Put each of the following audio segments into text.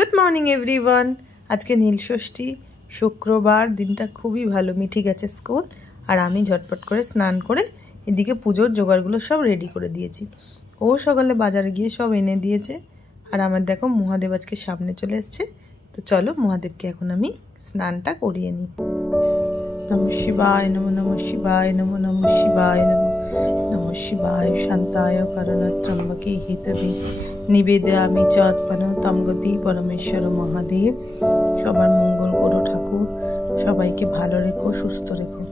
Good morning everyone. आज के नील षष्ठी शुक्रवार दिनटा खूबी भालो। मिठी गेছে स्कूल और आमी झटपट करे स्नान करे एदिके पुजोर जोगाड़गुलो सब रेडी करे दिएछि। ओ सकाले बाजारे गिये सब एने दिएছে और आमार देखो महादेव आजके सामने चले एसेছে। तो चलो महादेवके एखन आमी स्नानटा करिये नी। नमः शिवाय नमः, नमः शिवाय नमः, नमः शिवाय नमः, नमः शिवाय शांताय कारणत्रंबके हितवे निवेदयामि च आत्मनो तम गति परमेश्वर महादेव। सबार मंगल करो ठाकुर, सबाइके भालो रेखो, सुस्थ रेखो।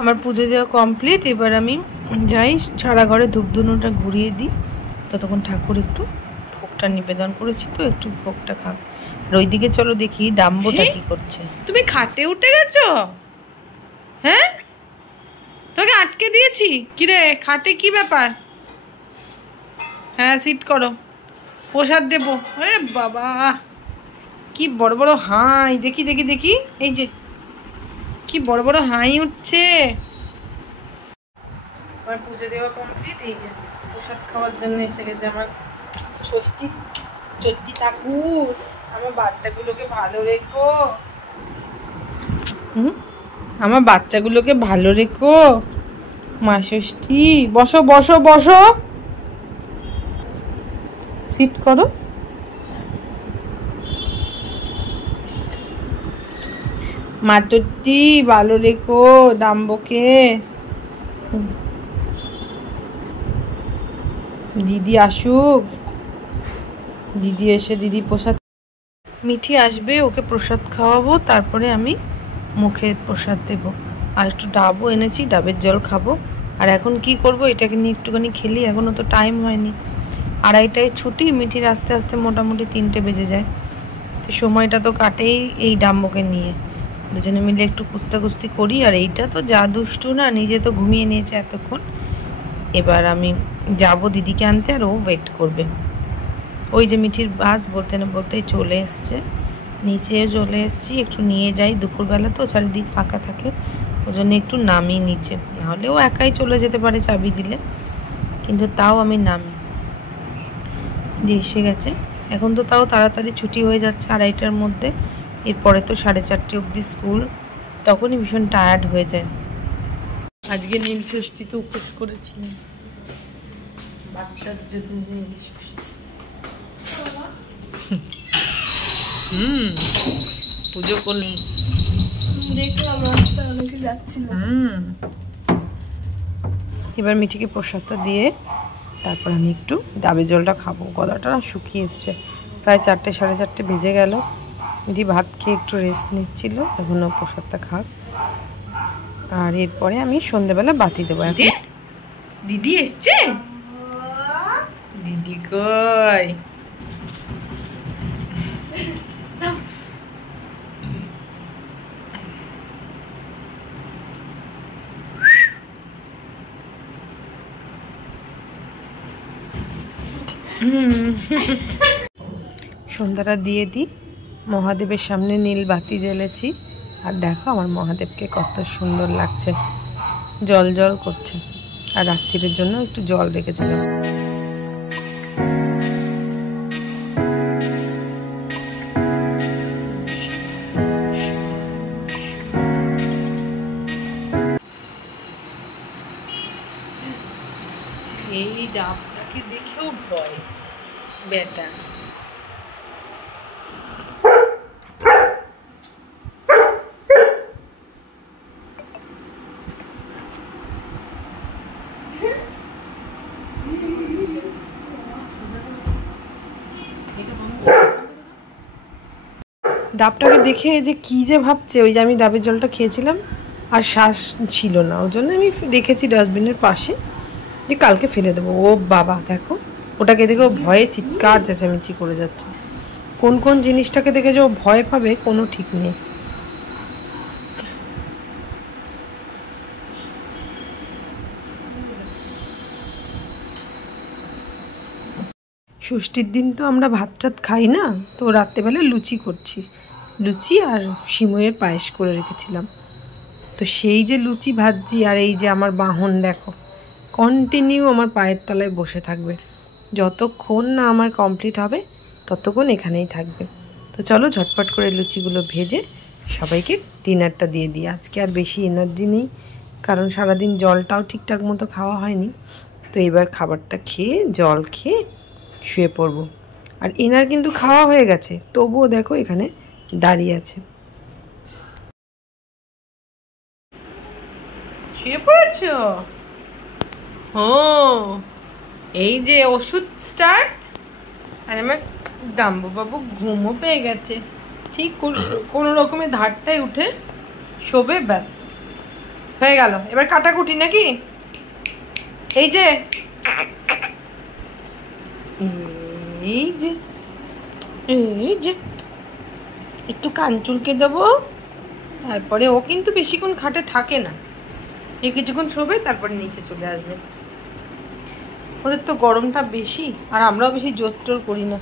আমার পুজো দেওয়া কমপ্লিট। এবার আমি যাই সারা ঘরে ধূপ ধুনোটা ঘুরিয়ে দিই। ততক্ষণ ঠাকুর একটু ভোগটা নিবেদন করেছি, তো একটু ভোগটা খান। আর ওইদিকে চলো দেখি ডাম্বোটা কি করছে। তুমি খাটে উঠে গেছো? হ্যাঁ, তোকে আটকে দিয়েছি কি রে? খাটে কি ব্যাপার? হ্যাঁ সিট করো, প্রসাদ দেবো। আরে বাবা কি বড় বড় হাই, দেখি দেখি দেখি, এই যে কি বড় বড় হাই উঠছে। আমার পুজো দেওয়া কমপ্লিট। এই যে প্রসাদ খাওয়ার জন্য এসে গেছে আমার ষষ্ঠী চচ্চি ঠাকুর। আমার বাচ্চাগুলোকে ভালো রেখো, আমার বাচ্চাগুলোকে ভালো রেখো মা ষষ্ঠী। বসো বসো বসো, সিট করো। মাতৃ ভালো রেখো ডাম্বোকে। দিদি আসুক, দিদি এসে দিদি প্রসাদ, মিঠি আসবে, ওকে প্রসাদ খাওয়াবো, তারপরে আমি মুখে প্রসাদ দেব। আর একটু ডাবও এনেছি, ডাবের জল খাবো। আর এখন কি করব, এটাকে নিয়ে একটুখানি খেলি, এখনো তো টাইম হয়নি। 2:30টায় ছুটি, মিঠির আস্তে আস্তে মোটামুটি 3টে বেজে যায়। তো সময়টা তো কাটেই এই ডাম্বোকে নিয়ে, দুজনে মিলে একটু কুস্তাকুস্তি করি। আর এইটা তো যা দুষ্টু না, নিজে তো ঘুমিয়ে নিয়েছে এতক্ষণ। এবার আমি যাব দিদিকে আনতে, আর ও ওয়েট করবে। ওই যে মিঠির বাস বলতে না বলতেই চলে এসছে, নিচেও চলে এসছি। একটু নিয়ে যাই, দুপুরবেলা তো চারিদিক ফাঁকা থাকে, ওই জন্য একটু নামি নিচে। নাহলে ও একাই চলে যেতে পারে চাবি দিলে, কিন্তু তাও আমি নামি। যে এসে গেছে, এখন তো তাও তাড়াতাড়ি ছুটি হয়ে যাচ্ছে 2:30টার মধ্যে। এরপরে তো 4:30 অবধি স্কুল, তখনই ভীষণ টায়ার্ড হয়ে যায়। আজকে নীল ষষ্ঠীতে উপোস করেছি বাচ্চার জন্য। পুজো করলি? দেখলাম রাস্তায় অনেকে যাচ্ছিল। এবার মিঠিকে প্রসাদটা দিয়ে তারপর আমি একটু ডাবের জলটা খাবো। গলাটা না শুকিয়ে এসছে। প্রায় 4টে 4:30 বেজে গেল। মিঠি ভাত খেয়ে একটু রেস্ট নিচ্ছিল, এখনো প্রসাদটা খাক। আর এরপরে আমি সন্ধ্যেবেলা বাতি দেবো। দিদি এসছে? দিদি কই? সন্ধ্যাটা দিয়ে দিই। মহাদেবের সামনে নীল বাতি জ্বেলেছি। আর দেখো আমার মহাদেবকে কত সুন্দর লাগছে, জল জল করছে। আর রাত্রির জন্য একটু জল রেখেছিলাম। বেটা ডাবটাকে দেখে যে কি যে ভাবছে, ওই যে আমি ডাবের জলটা খেয়েছিলাম আর শ্বাস ছিল না, ওই জন্য আমি রেখেছি ডাস্টবিনের পাশে যে কালকে ফেলে দেবো। ও বাবা দেখো ওটাকে দেখে ও ভয়ে চিৎকার চেঁচামেচি করে যাচ্ছে। কোন কোন জিনিসটাকে দেখে যে ও ভয় পাবে কোনো ঠিক নেই। ষষ্ঠীর দিন তো আমরা ভাত টাত খাই না, তো রাত্রেবেলা লুচি করছি, লুচি আর সিমইয়ের পায়েস করে রেখেছিলাম। তো সেই যে লুচি ভাজছি আর এই যে আমার বাহন দেখো কন্টিনিউ আমার পায়ের তলায় বসে থাকবে, যতক্ষণ না আমার কমপ্লিট হবে ততক্ষণ এখানেই থাকবে। তো চলো ঝটপট করে লুচিগুলো ভেজে সবাইকে ডিনারটা দিয়ে দিই। আজকে আর বেশি এনার্জি নেই, কারণ সারাদিন জলটাও ঠিকঠাক মতো খাওয়া হয়নি। তো এবার খাবারটা খেয়ে জল খেয়ে শুয়ে পড়বো। আর এনার কিন্তু খাওয়া হয়ে গেছে, তবুও দেখো এখানে দাঁড়িয়ে আছে। শুয়ে পড়েছ? ও এই যে ওষুধ স্টার্ট, আর আমার ডাম্বু বাবু ঘুমও পেয়ে গেছে, ঠিক কোনো রকমের ধারটায় উঠে শোবে, ব্যাস হয়ে গেল। এবার কাটাকুটি নাকি? এই যে এই যে এই যে একটু কান চুলকে দেবো, তারপরে ও কিন্তু বেশিক্ষণ খাটে থাকে না, এ কিছুক্ষণ শোবে তারপরে নিচে চলে আসবে। ওদের তো গরমটা বেশি, আর আমরাও বেশি জোর টোর করি না,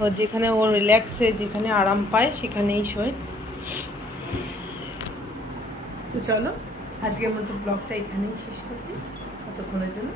ও যেখানে ও রিল্যাক্সে যেখানে আরাম পায় সেখানেই শোয়। তো চলো আজকের মতো ব্লগটা এখানেই শেষ করছি, কতক্ষণের জন্য।